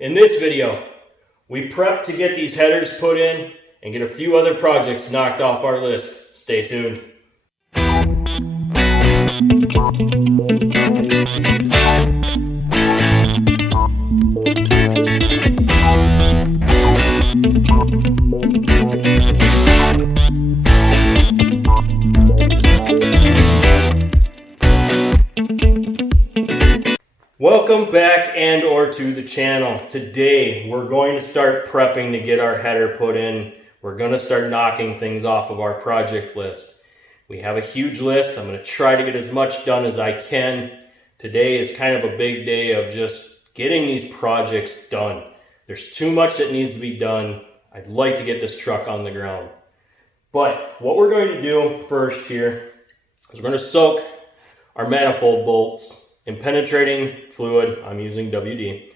In this video, we prep to get these headers put in and get a few other projects knocked off our list. Stay tuned. Welcome back and/or to the channel. Today we're going to start prepping to get our header put in. We're going to start knocking things off of our project list. We have a huge list. I'm going to try to get as much done as I can. Today is kind of a big day of just getting these projects done. There's too much that needs to be done. I'd like to get this truck on the ground. But what we're going to do first here is we're going to soak our manifold bolts in penetrating fluid. I'm using WD.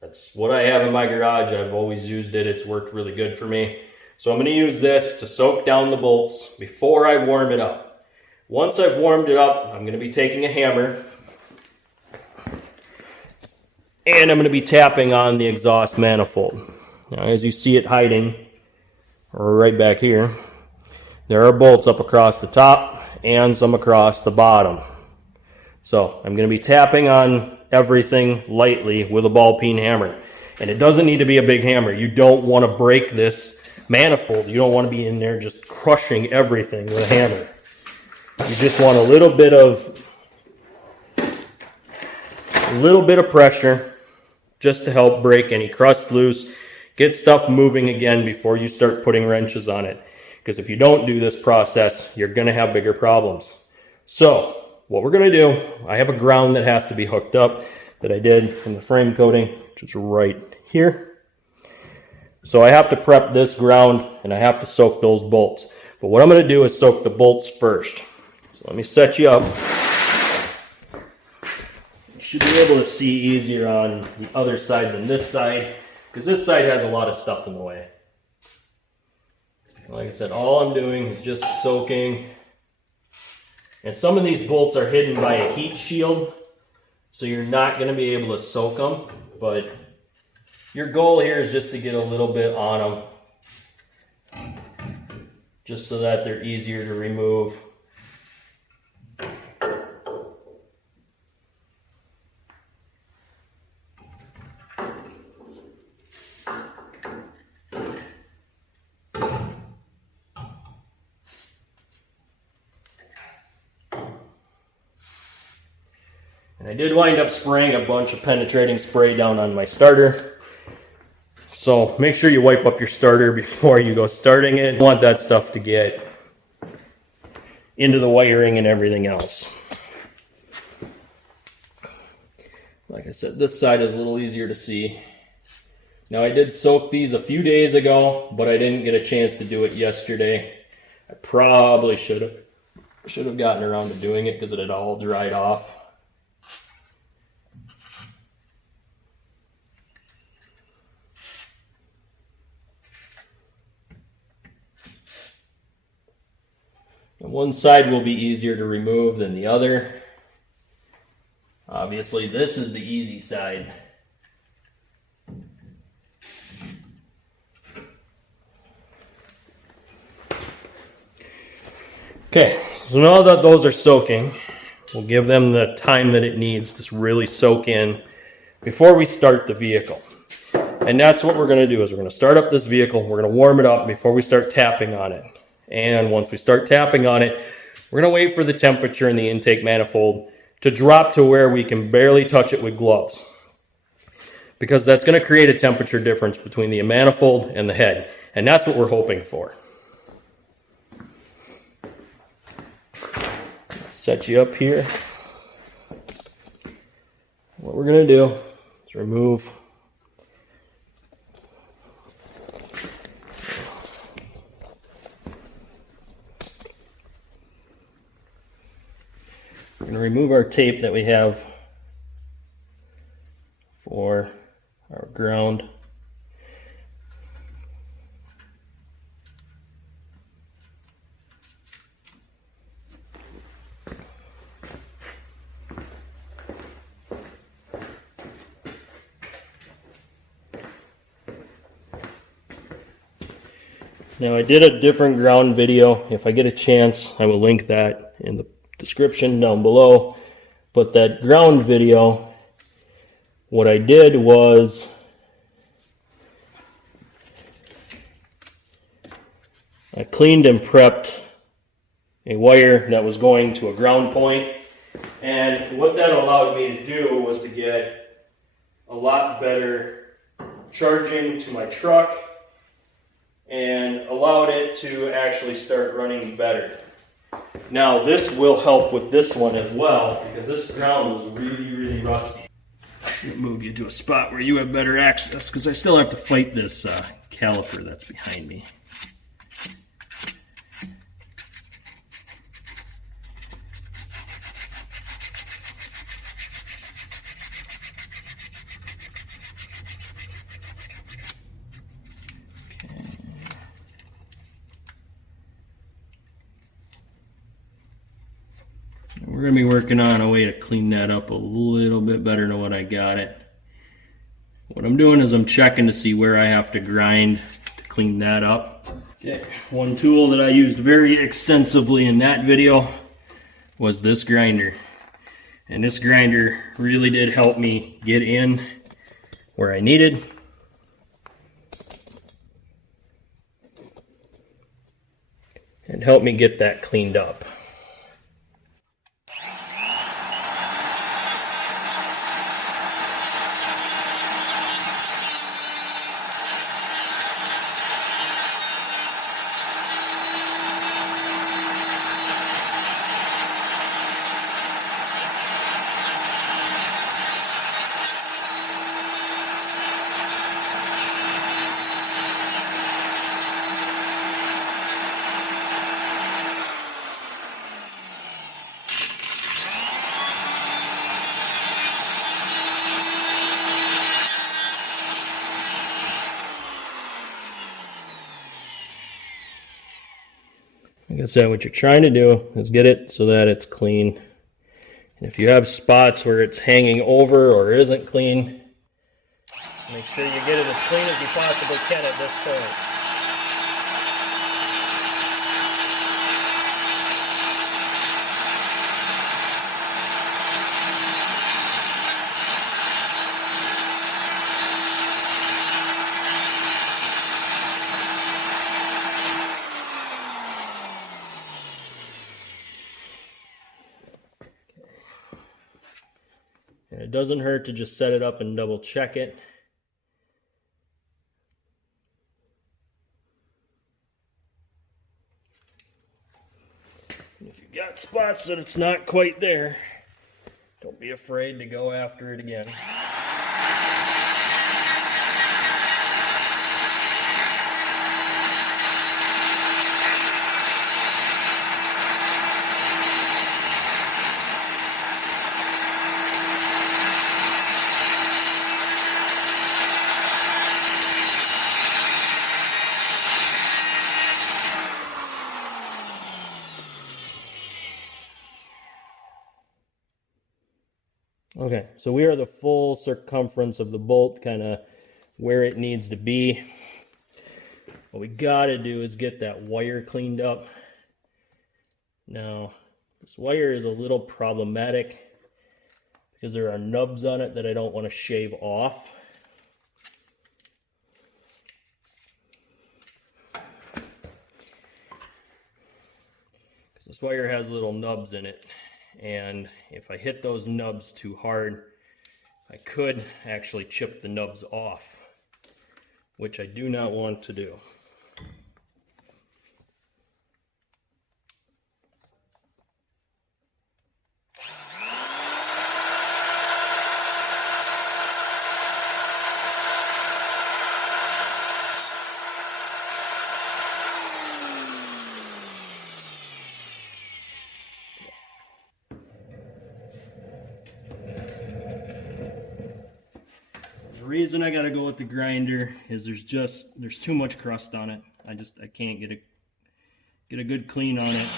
That's what I have in my garage. I've always used it. It's worked really good for me. So I'm going to use this to soak down the bolts before I warm it up. Once I've warmed it up, I'm going to be taking a hammer and I'm going to be tapping on the exhaust manifold. Now, as you see it hiding right back here, there are bolts up across the top and some across the bottom. So I'm going to be tapping on everything lightly with a ball peen hammer. And it doesn't need to be a big hammer. You don't want to break this manifold. You don't want to be in there just crushing everything with a hammer. You just want a little bit of pressure just to help break any crust loose. Get stuff moving again before you start putting wrenches on it. Because if you don't do this process, you're going to have bigger problems. So what we're going to do, I have a ground that has to be hooked up that I did from the frame coating, which is right here. So I have to prep this ground and I have to soak those bolts. But what I'm going to do is soak the bolts first. So let me set you up. You should be able to see easier on the other side than this side, because this side has a lot of stuff in the way. Like I said, all I'm doing is just soaking. And some of these bolts are hidden by a heat shield, so you're not going to be able to soak them. But your goal here is just to get a little bit on them, just so that they're easier to remove. I did wind up spraying a bunch of penetrating spray down on my starter. So make sure you wipe up your starter before you go starting it. You want that stuff to get into the wiring and everything else. Like I said, this side is a little easier to see. Now I did soak these a few days ago, but I didn't get a chance to do it yesterday. I probably should have gotten around to doing it because it had all dried off. And one side will be easier to remove than the other. Obviously, this is the easy side. Okay, so now that those are soaking, we'll give them the time that it needs to really soak in before we start the vehicle. And that's what we're going to do, is we're going to start up this vehicle, we're going to warm it up before we start tapping on it. And once we start tapping on it, we're going to wait for the temperature in the intake manifold to drop to where we can barely touch it with gloves. Because that's going to create a temperature difference between the manifold and the head. And that's what we're hoping for. Set you up here. What we're going to do is remove our tape that we have for our ground. Now I did a different ground video. If I get a chance, I will link that in the description down below. But that ground video, what I did was I cleaned and prepped a wire that was going to a ground point. And what that allowed me to do was to get a lot better charging to my truck and allowed it to actually start running better. Now this will help with this one as well, because this ground was really rusty. I'm gonna move you to a spot where you have better access, because I still have to fight this caliper that's behind me. We're going to be working on a way to clean that up a little bit better than what I got it. What I'm doing is I'm checking to see where I have to grind to clean that up. Okay, one tool that I used very extensively in that video was this grinder. And this grinder really did help me get in where I needed. And help me get that cleaned up. Like I said, what you're trying to do is get it so that it's clean. And if you have spots where it's hanging over or isn't clean, make sure you get it as clean as you possibly can at this point. And it doesn't hurt to just set it up and double check it. And if you've got spots that it's not quite there, don't be afraid to go after it again. Okay, so we are the full circumference of the bolt, kind of where it needs to be. What we got to do is get that wire cleaned up. Now, this wire is a little problematic because there are nubs on it that I don't want to shave off. This wire has little nubs in it. And if I hit those nubs too hard, I could actually chip the nubs off, which I do not want to do. The reason I gotta go with the grinder is there's too much crust on it. I can't get a good clean on it.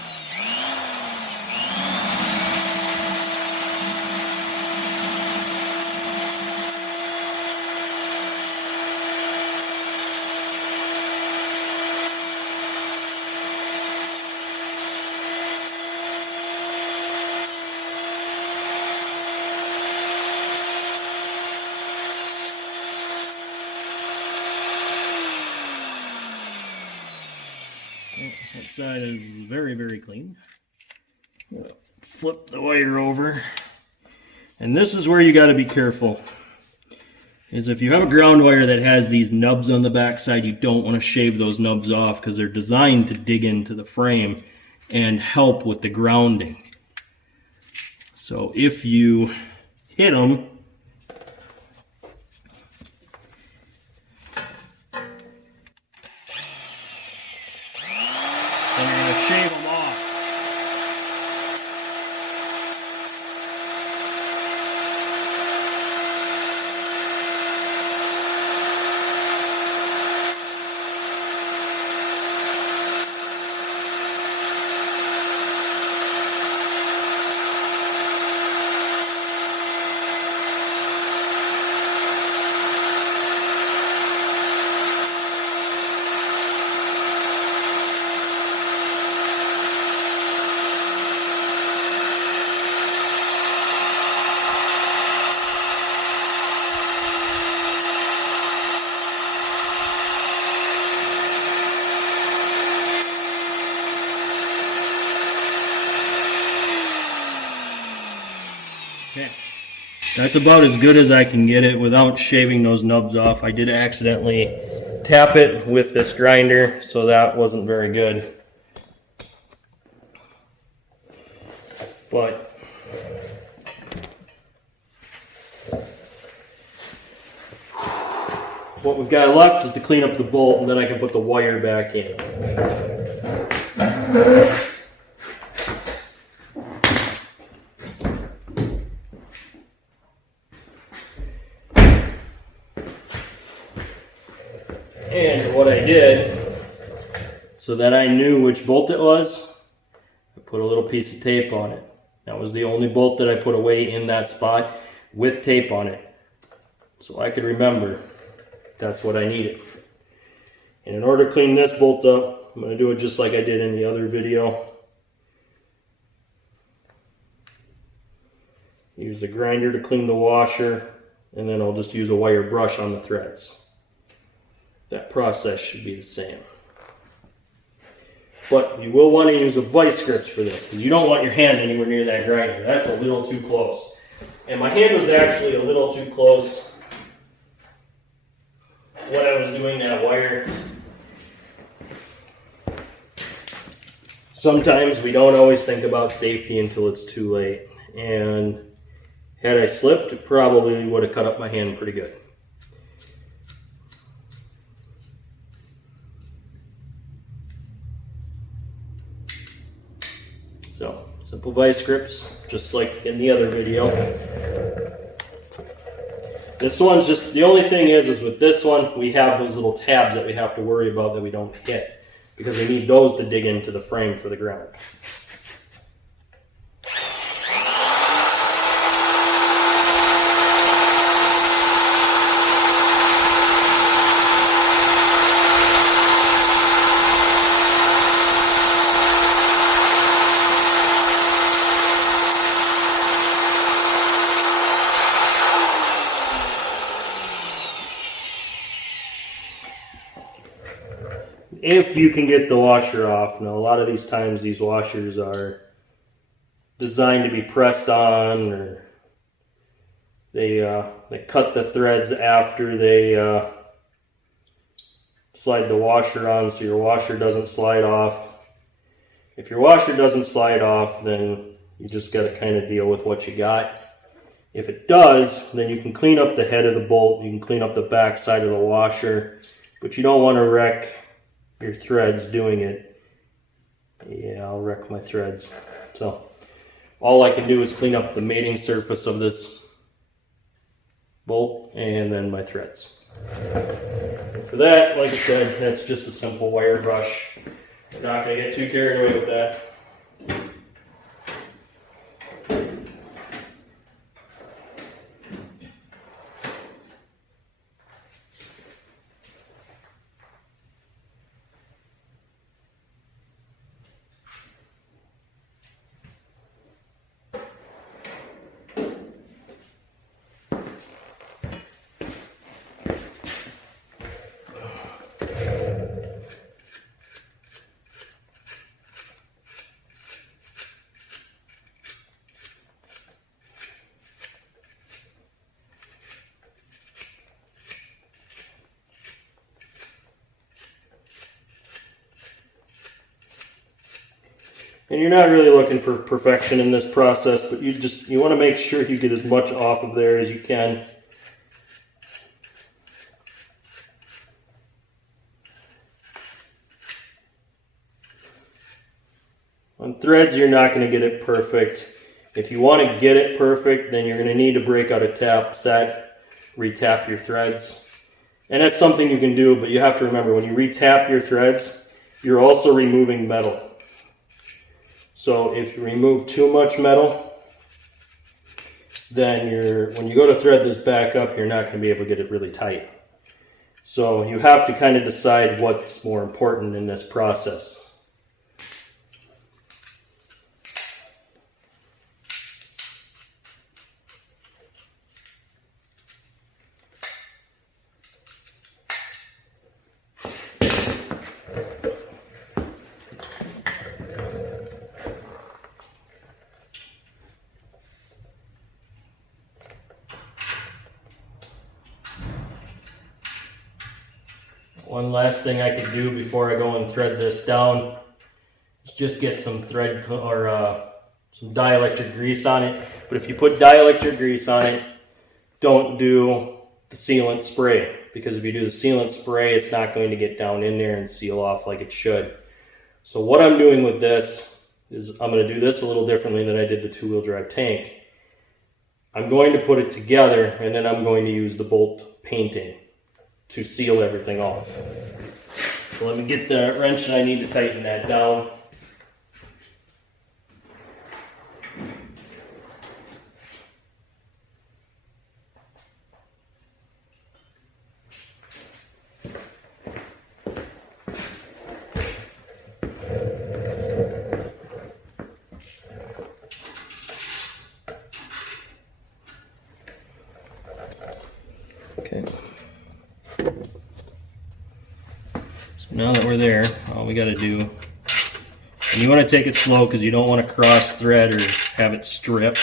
That side is very, very clean. Flip the wire over. And this is where you got to be careful. Is if you have a ground wire that has these nubs on the back side, you don't want to shave those nubs off because they're designed to dig into the frame and help with the grounding. So if you hit them, then you're going to shave them off. Okay. That's about as good as I can get it without shaving those nubs off. I did accidentally tap it with this grinder, so that wasn't very good. But what we've got left is to clean up the bolt, and then I can put the wire back in. And what I did, so that I knew which bolt it was, I put a little piece of tape on it. That was the only bolt that I put away in that spot with tape on it. So I could remember that's what I needed. And in order to clean this bolt up, I'm going to do it just like I did in the other video. Use the grinder to clean the washer, and then I'll just use a wire brush on the threads. That process should be the same. But you will want to use a vice grips for this, because you don't want your hand anywhere near that grinder. That's a little too close. And my hand was actually a little too close when I was doing that wire. Sometimes we don't always think about safety until it's too late. And had I slipped, it probably would have cut up my hand pretty good. So, simple vice grips, just like in the other video. This one's just, the only thing is with this one, we have those little tabs that we have to worry about that we don't hit, because we need those to dig into the frame for the ground. If you can get the washer off. Now, a lot of these times these washers are designed to be pressed on, or they cut the threads after they slide the washer on, so your washer doesn't slide off. If your washer doesn't slide off, then you just got to kind of deal with what you got. If it does, then you can clean up the head of the bolt, you can clean up the back side of the washer, but you don't want to wreck your threads doing it. Yeah, I'll wreck my threads. So all I can do is clean up the mating surface of this bolt and then my threads. For that, like I said, that's just a simple wire brush. I'm not going to get too carried away with that. And you're not really looking for perfection in this process, but you want to make sure you get as much off of there as you can. On threads, you're not going to get it perfect. If you want to get it perfect, then you're going to need to break out a tap set, retap your threads. And that's something you can do, but you have to remember, when you retap your threads, you're also removing metal. So if you remove too much metal, then when you go to thread this back up, you're not going to be able to get it really tight. So you have to kind of decide what's more important in this process. One last thing I could do before I go and thread this down is just get some thread or some dielectric grease on it. But if you put dielectric grease on it, don't do the sealant spray, because if you do the sealant spray, it's not going to get down in there and seal off like it should. So what I'm doing with this is I'm going to do this a little differently than I did the two-wheel drive tank. I'm going to put it together, and then I'm going to use the bolt painting to seal everything off. So let me get the wrench and I need to tighten that down. Okay. Now that we're there, all we got to do, and you want to take it slow because you don't want to cross thread or have it strip.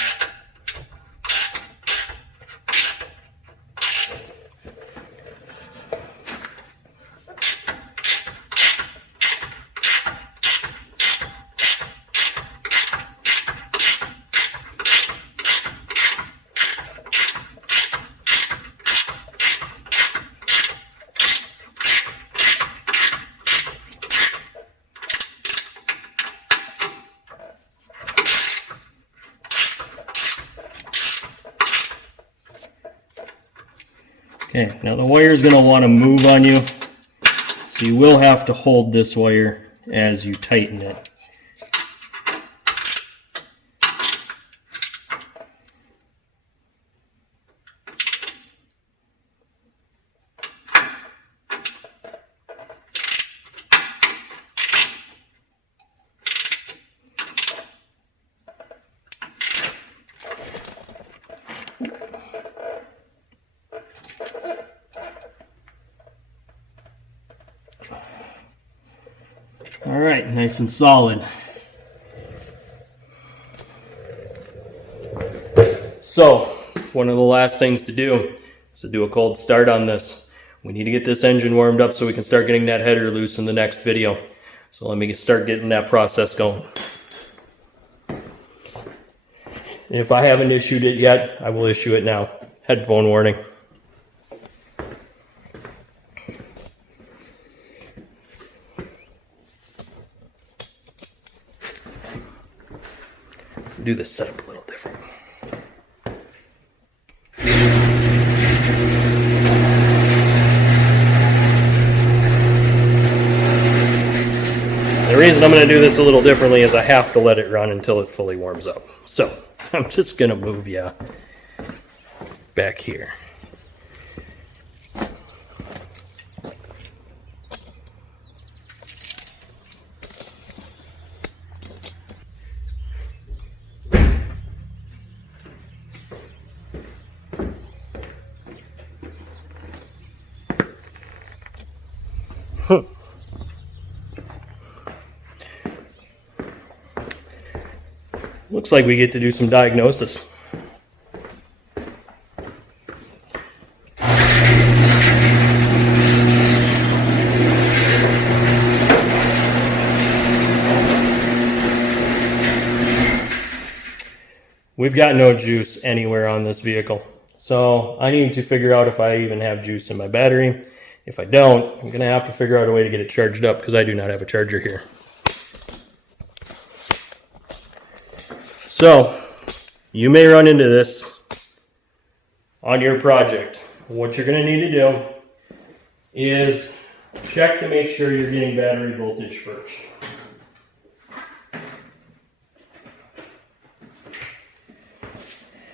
Okay, now the wire is going to want to move on you, so you will have to hold this wire as you tighten it. All right, nice and solid. So, one of the last things to do is to do a cold start on this. We need to get this engine warmed up so we can start getting that header loose in the next video. So let me start getting that process going. If I haven't issued it yet, I will issue it now. Headphone warning. Do this setup a little different. The reason I'm going to do this a little differently is I have to let it run until it fully warms up. So I'm just going to move you back here. Looks like we get to do some diagnosis. we've got no juice anywhere on this vehicle. So I need to figure out if I even have juice in my battery. If I don't, I'm going to have to figure out a way to get it charged up because I do not have a charger here. So you may run into this on your project. What you're going to need to do is check to make sure you're getting battery voltage first.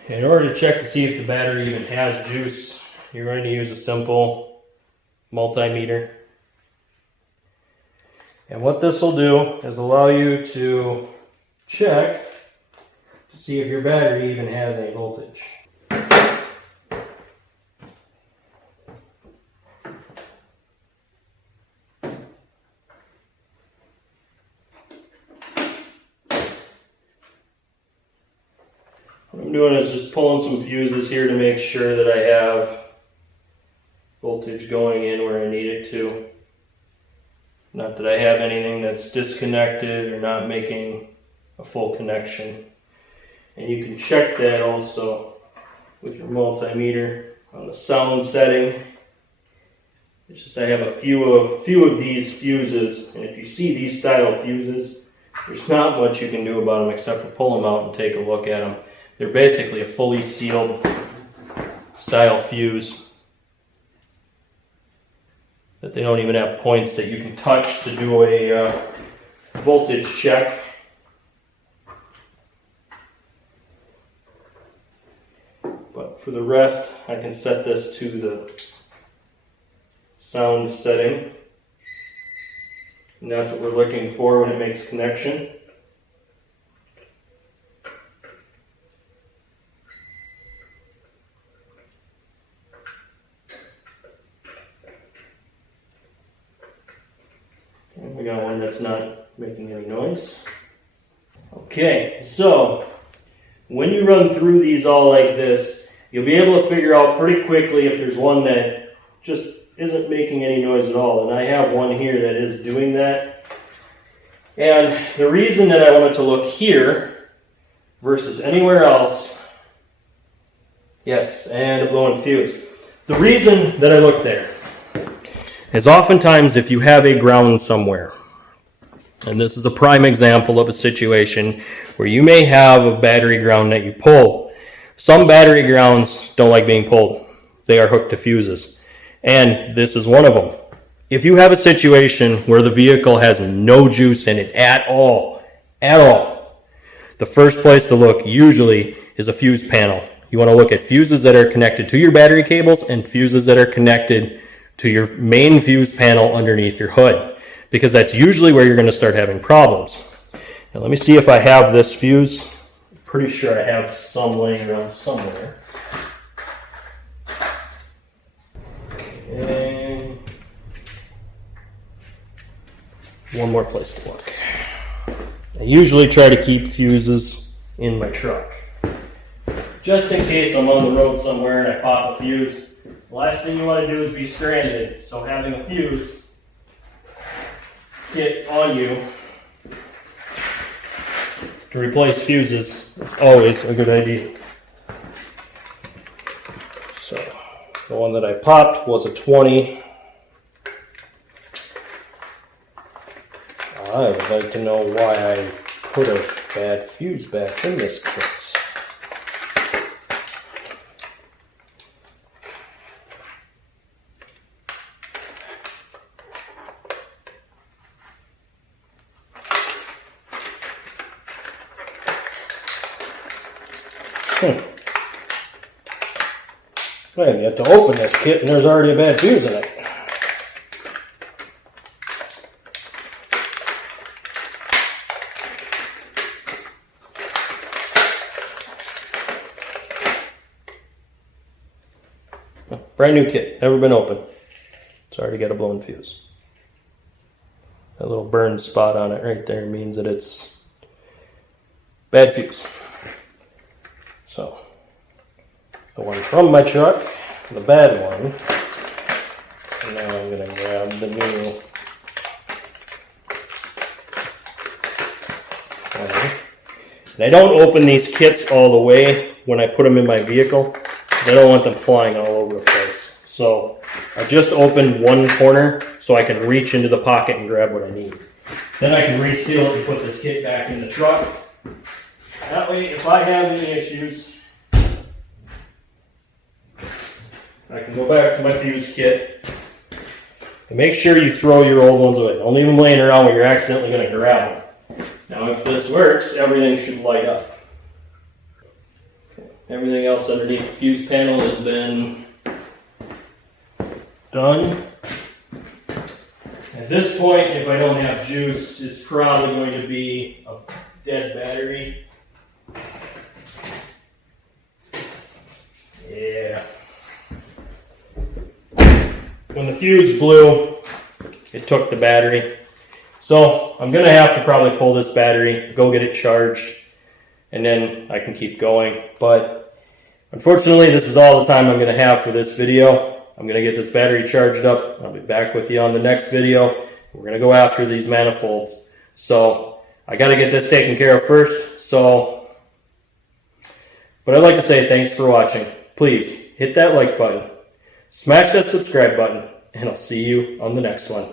In order to check to see if the battery even has juice, you're going to use a simple multimeter. And what this will do is allow you to check to see if your battery even has any voltage. What I'm doing is just pulling some fuses here to make sure that I have voltage going in where I need it to. Not that I have anything that's disconnected or not making a full connection. And you can check that also with your multimeter on the sound setting. It's just I have a few of these fuses, and if you see these style fuses, there's not much you can do about them except for pull them out and take a look at them. They're basically a fully sealed style fuse that they don't even have points that you can touch to do a voltage check. But for the rest, I can set this to the sound setting. And that's what we're looking for when it makes connection. And we got one that's not making any noise. Okay, so when you run through these all like this, you'll be able to figure out pretty quickly if there's one that just isn't making any noise at all. And I have one here that is doing that. And the reason that I wanted to look here versus anywhere else, yes, and a blown fuse. The reason that I look there is oftentimes if you have a ground somewhere, and this is a prime example of a situation where you may have a battery ground that you pull. Some battery grounds don't like being pulled. They are hooked to fuses. And this is one of them. If you have a situation where the vehicle has no juice in it at all, the first place to look usually is a fuse panel. You want to look at fuses that are connected to your battery cables and fuses that are connected to your main fuse panel underneath your hood, because that's usually where you're going to start having problems. Now let me see if I have this fuse. I'm pretty sure I have some laying around somewhere. And one more place to look. I usually try to keep fuses in my truck, just in case I'm on the road somewhere and I pop a fuse. The last thing you want to do is be stranded, so having a fuse kit on you to replace fuses is always a good idea. So the one that I popped was a 20. I would like to know why I put a bad fuse back in this kit. I have yet to open this kit and there's already a bad fuse in it. Brand new kit, never been opened. Sorry to get a blown fuse. That little burn spot on it right there means that it's bad fuse. So, the one from my truck, the bad one, and now I'm going to grab the new one. And I don't open these kits all the way when I put them in my vehicle. I don't want them flying all over the place. So I just opened one corner so I can reach into the pocket and grab what I need. Then I can reseal it and put this kit back in the truck. That way, if I have any issues, I can go back to my fuse kit. And make sure you throw your old ones away. Don't leave them laying around where you're accidentally going to grab them. Now, if this works, everything should light up. Everything else underneath the fuse panel has been done. At this point, if I don't have juice, it's probably going to be a dead battery. Yeah. When the fuse blew, it took the battery. So I'm going to have to probably pull this battery, go get it charged, and then I can keep going. But unfortunately, this is all the time I'm going to have for this video. I'm going to get this battery charged up. I'll be back with you on the next video. We're going to go after these manifolds. So I got to get this taken care of first. But I'd like to say thanks for watching. Please hit that like button, smash that subscribe button, and I'll see you on the next one.